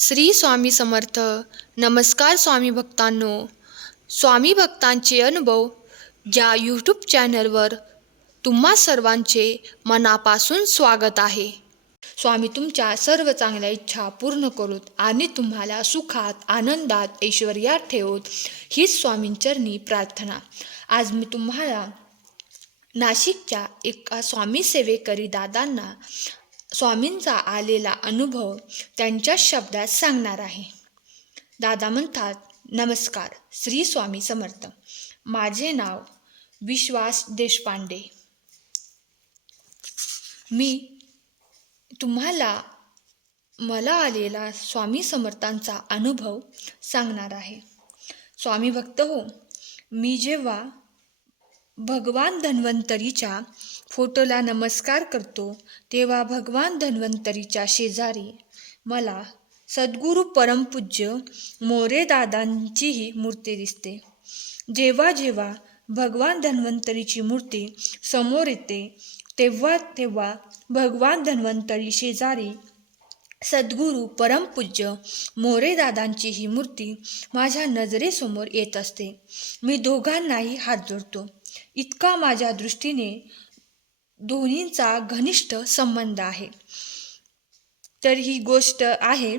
श्री स्वामी समर्थ. नमस्कार स्वामी भक्तांनो. स्वामी भक्तांचे अनुभव या यूट्यूब चॅनलवर तुम्हा सर्वांचे मनापासून स्वागत आहे. स्वामी तुमच्या सर्व चांगल्या इच्छा पूर्ण करोत आणि तुम्हाला सुखात आनंदात ऐश्वर्यात ठेवत हीच स्वामींचरणी प्रार्थना. आज मी तुम्हाला नाशिकच्या एका स्वामी सेवेकरी दादांना स्वामींचा आलेला अनुभव त्यांच्या शब्दात सांगणार आहे. दादा म्हणतात नमस्कार श्री स्वामी समर्थ. माझे नाव विश्वास देशपांडे. मी तुम्हाला मला आलेला स्वामी समर्थांचा अनुभव सांगणार आहे. स्वामी भक्त हो मी जेव्हा भगवान धन्वंतरीच्या फोटोला नमस्कार करतो तेव्हा भगवान धन्वंतरीच्या शेजारी मला सद्गुरू परमपूज्य मोरेदादांचीही मूर्ती दिसते. जेव्हा जेव्हा भगवान धन्वंतरीची मूर्ती समोर येते तेव्हा तेव्हा भगवान धन्वंतरी शेजारी सद्गुरू परमपूज्य मोरेदादांची ही मूर्ती माझ्या नजरेसमोर येत असते. मी दोघांनाही हात जोडतो. इतका माझ्या दृष्टीने दोन्हींचा घनिष्ठ संबंध आहे. तर ही गोष्ट आहे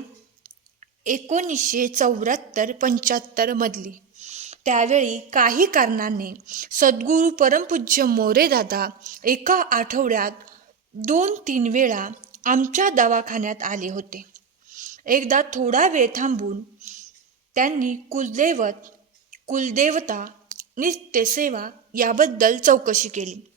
एकोणीसशे चौऱ्याहत्तर पंच्याहत्तरमधली त्यावेळी काही कारणाने सद्गुरू परमपूज्य मोरेदादा एका आठवड्यात दोन तीन वेळा आमच्या दवाखान्यात आले होते. एकदा थोडा वेळ थांबून त्यांनी कुलदैवत कुलदेवता नित्यसेवा याबद्दल चौकशी केली.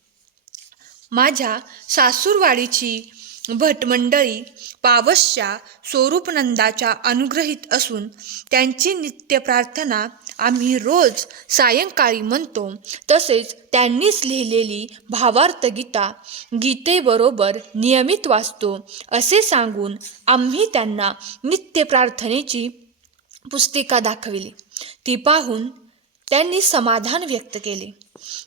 माझ्या सासूरवाडीची भटमंडळी पावसच्या स्वरूपनंदाच्या अनुग्रहित असून त्यांची नित्य प्रार्थना आम्ही रोज सायंकाळी म्हणतो. तसेच त्यांनीच लिहिलेली भावार्थ गीता गीतेबरोबर नियमित वाचतो. असे सांगून आम्ही त्यांना नित्य प्रार्थनेची पुस्तिका दाखविली. ती पाहून त्यांनी समाधान व्यक्त केले.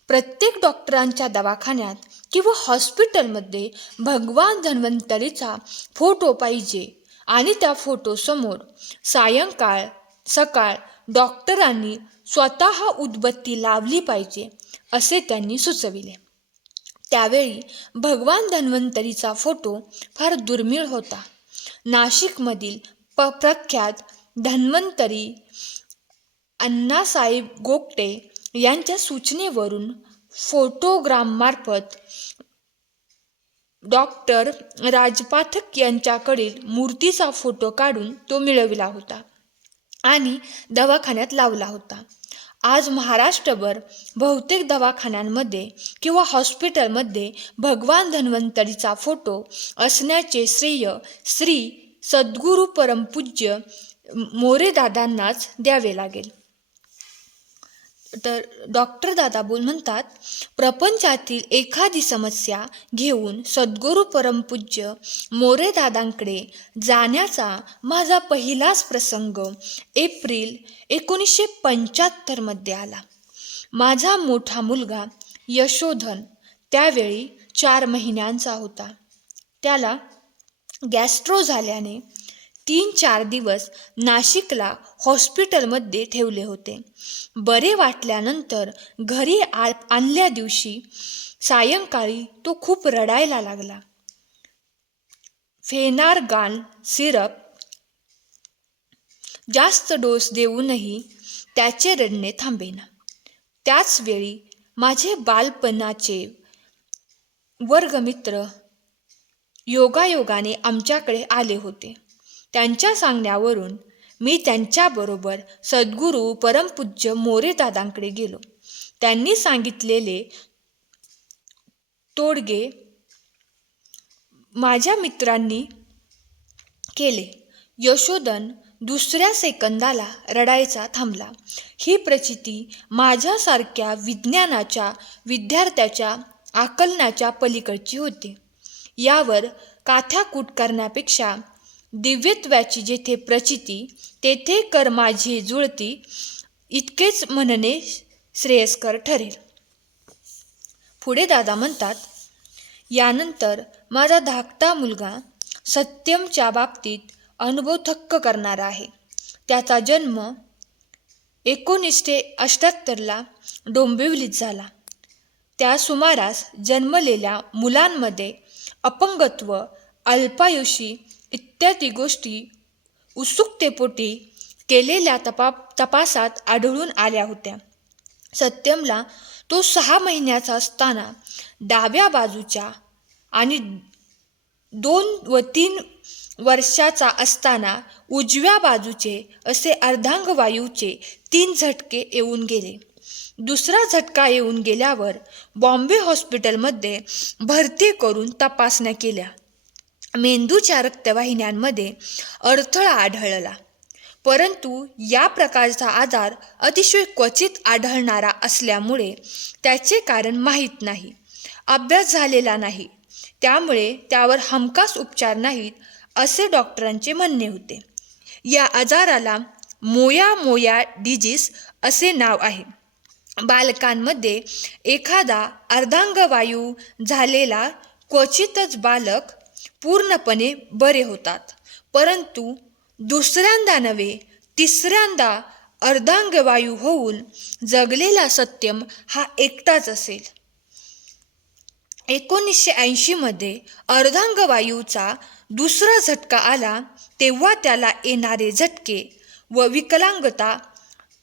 प्रत्येक डॉक्टरांच्या दवाखान्यात किंवा हॉस्पिटलमध्ये भगवान धन्वंतरीचा फोटो पाहिजे आणि त्या फोटोसमोर सायंकाळ सकाळ डॉक्टरांनी स्वतः उदबत्ती लावली पाहिजे असे त्यांनी सुचविले. त्यावेळी भगवान धन्वंतरीचा फोटो फार दुर्मिळ होता. नाशिकमधील प प्रख्यात धन्वंतरी अण्णासाहेब गोगटे यांच्या सूचनेवरून फोटोग्राममार्फत डॉक्टर राजपाठक यांच्याकडील मूर्तीचा फोटो काढून तो मिळविला होता आणि दवाखान्यात लावला होता. आज महाराष्ट्रभर बहुतेक दवाखान्यांमध्ये किंवा हॉस्पिटलमध्ये भगवान धन्वंतरीचा फोटो असण्याचे श्रेय श्री सद्गुरू परमपूज्य मोरेदादांनाच द्यावे लागेल. तर डॉक्टर दादा बोल म्हणतात प्रपंचातील एखादी समस्या घेऊन सद्गुरू परमपूज्य मोरे दादांकडे जाण्याचा माझा पहिलाच प्रसंग एप्रिल एकोणीसशे पंच्याहत्तरमध्ये आला. माझा मोठा मुलगा यशोधन त्यावेळी चार महिन्यांचा होता. त्याला गॅस्ट्रो झाल्याने तीन चार दिवस नाशिकला हॉस्पिटलमध्ये ठेवले होते. बरे वाटल्यानंतर घरी आ आणल्या दिवशी सायंकाळी तो खूप रडायला लागला. फेनारगान सिरप जास्त डोस देऊनही त्याचे रडणे थांबेना. त्याचवेळी माझे बालपणाचे वर्गमित्र योगायोगाने आमच्याकडे आले होते. त्यांच्या सांगण्यावरून मी त्यांच्याबरोबर सद्गुरू परमपूज्य मोरेदादांकडे गेलो. त्यांनी सांगितलेले तोडगे माझ्या मित्रांनी केले. यशोधन दुसऱ्या सेकंदाला रडायचा थांबला. ही प्रचिती माझ्यासारख्या विज्ञानाच्या विद्यार्थ्याच्या आकलनाच्या पलीकडची होती. यावर काथ्याकूट करण्यापेक्षा दिव्यत्वाची जेथे प्रचिती तेथे कर माझी जुळती इतकेच म्हणणे श्रेयस्कर ठरेल. पुढे दादा म्हणतात यानंतर माझा धाकटा मुलगा सत्यमच्या बाबतीत अनुभव थक्क करणारा आहे. त्याचा जन्म एकोणीसशे अष्ट्याहत्तरला डोंबिवलीत झाला. त्या सुमारास जन्मलेल्या मुलांमध्ये अपंगत्व अल्पायुषी इत्यादी गोष्टी उत्सुकतेपोटी केलेल्या तपा तपासात आढळून आल्या होत्या. सत्यमला तो सहा महिन्याचा असताना डाव्या बाजूच्या आणि दोन व तीन वर्षाचा असताना उजव्या बाजूचे असे अर्धांगवायूचे तीन झटके येऊन गेले. दुसरा झटका येऊन गेल्यावर बॉम्बे हॉस्पिटलमध्ये भरती करून तपासण्या केल्या. मेंदूच्या रक्तवाहिन्यांमध्ये अडथळा आढळला. परंतु या प्रकारचा आजार अतिशय क्वचित आढळणारा असल्यामुळे त्याचे कारण माहीत नाही अभ्यास झालेला नाही. त्यामुळे त्यावर हमखास उपचार नाहीत असे डॉक्टरांचे म्हणणे होते. या आजाराला मोया मोया डिजीस असे नाव आहे. बालकांमध्ये एखादा अर्धांगवायू झालेला क्वचितच बालक पूर्णपणे बरे होतात. परंतु दुसऱ्यांदा नव्हे तिसऱ्यांदा अर्धांगवायू होऊन जगलेला सत्यम हा एकटाच असेल. एकोणीसशे ऐंशीमध्ये अर्धांगवायूचा दुसरा झटका आला तेव्हा त्याला येणारे झटके व विकलांगता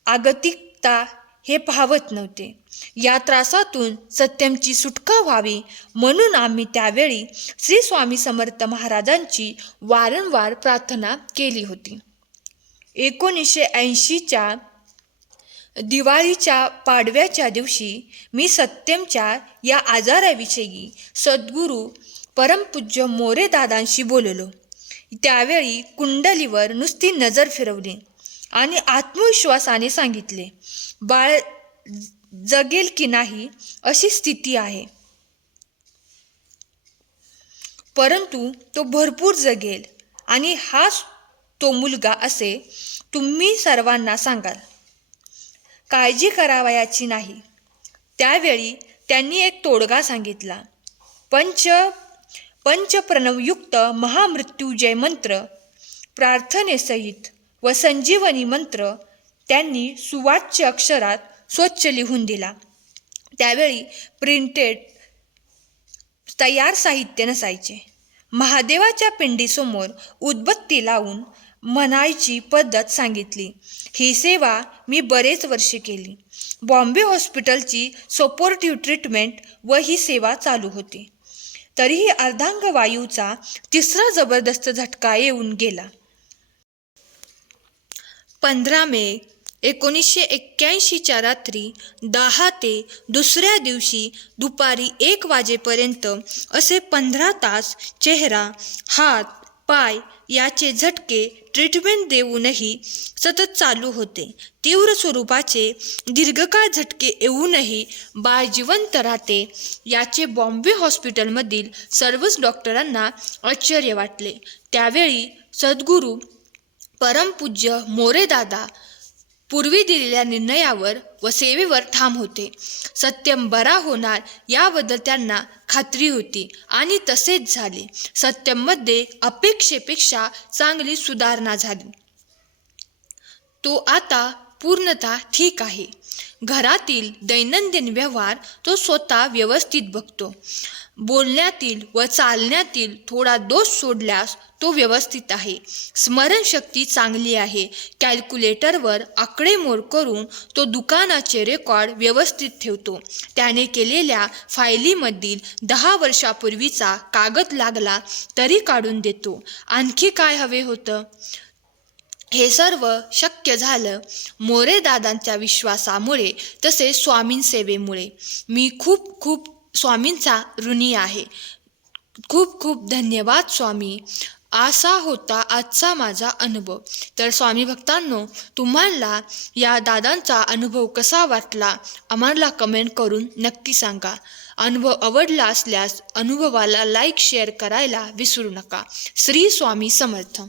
आगतिकता हे पाहवत नव्हते. या त्रासातून सत्यमची सुटका व्हावी म्हणून आम्ही त्यावेळी श्री स्वामी समर्थ महाराजांची वारंवार प्रार्थना केली होती. एकोणीसशे ऐंशीच्या दिवाळीच्या पाडव्याच्या दिवशी मी सत्यमच्या या आजाराविषयी सद्गुरू परमपूज्य मोरे दादांशी बोललो. त्यावेळी कुंडलीवर नुसती नजर फिरवली. आणि आत्मविश्वासाने सांगितले बाळ जगेल की नाही अशी स्थिती आहे. परंतु तो भरपूर जगेल आणि हाच तो मुलगा असे तुम्ही सर्वांना सांगाल. काळजी करावयाची नाही. त्यावेळी त्यांनी एक तोडगा सांगितला. पंच पंचप्रणवयुक्त महामृत्युजय मंत्र प्रार्थनेसहित व संजीवनी मंत्र त्यांनी सुवाच्य अक्षरात स्वच्छ लिहून दिला. त्यावेळी प्रिंटेड तयार साहित्य नसायचे. महादेवाच्या पिंडीसमोर उदबत्ती लावून म्हणायची पद्धत सांगितली. ही सेवा मी बरेच वर्षे केली. बॉम्बे हॉस्पिटलची सपोर्टिव्ह ट्रीटमेंट व ही सेवा चालू होती. तरीही अर्धांगवायूचा तिसरा जबरदस्त झटका येऊन गेला. पंधरा मे एकोणीसशे एक्क्याऐंशीच्या रात्री दहा ते दुसऱ्या दिवशी दुपारी एक वाजेपर्यंत असे पंधरा तास चेहरा हात पाय याचे झटके ट्रीटमेंट देऊनही सतत चालू होते. तीव्र स्वरूपाचे दीर्घकाळ झटके येऊनही बाळ जिवंत राहते याचे बॉम्बे हॉस्पिटलमधील सर्वच डॉक्टरांना आश्चर्य वाटले. त्यावेळी सद्गुरू परमपूज्य मोरेदादा पूर्वी दिलेल्या निर्णयावर व सेवेवर ठाम होते. सत्यम बरा होणार याबद्दल त्यांना खात्री होती आणि तसेच झाले. सत्यममध्ये अपेक्षेपेक्षा चांगली सुधारणा झाली. तो आता पूर्णतः ठीक आहे. घरातील दैनंदिन व्यवहार तो स्वतः व्यवस्थित बघतो. बोलण्यातील व चालण्यातील थोडा दोष सोडल्यास तो व्यवस्थित आहे. स्मरणशक्ती चांगली आहे. कॅल्क्युलेटरवर आकडेमोड करून तो दुकानाचे रेकॉर्ड व्यवस्थित ठेवतो. त्याने केलेल्या फायलीमधील दहा वर्षापूर्वीचा कागद लागला तरी काढून देतो. आणखी काय हवे होतं? हे सर्व शक्य झालं मोरे दादांच्या विश्वासामुळे तसेच स्वामींसेवेमुळे. मी खूप खूप स्वामींचा ऋणी आहे. खूप खूप धन्यवाद स्वामी. असा होता आजचा माझा अनुभव. तर स्वामी भक्तांनो तुम्हाला या दादांचा अनुभव कसा वाटला? आम्हाला कमेंट करून नक्की सांगा. अनुभव आवडला असल्यास अनुभवाला लाईक शेअर करायला विसरू नका. श्री स्वामी समर्थ.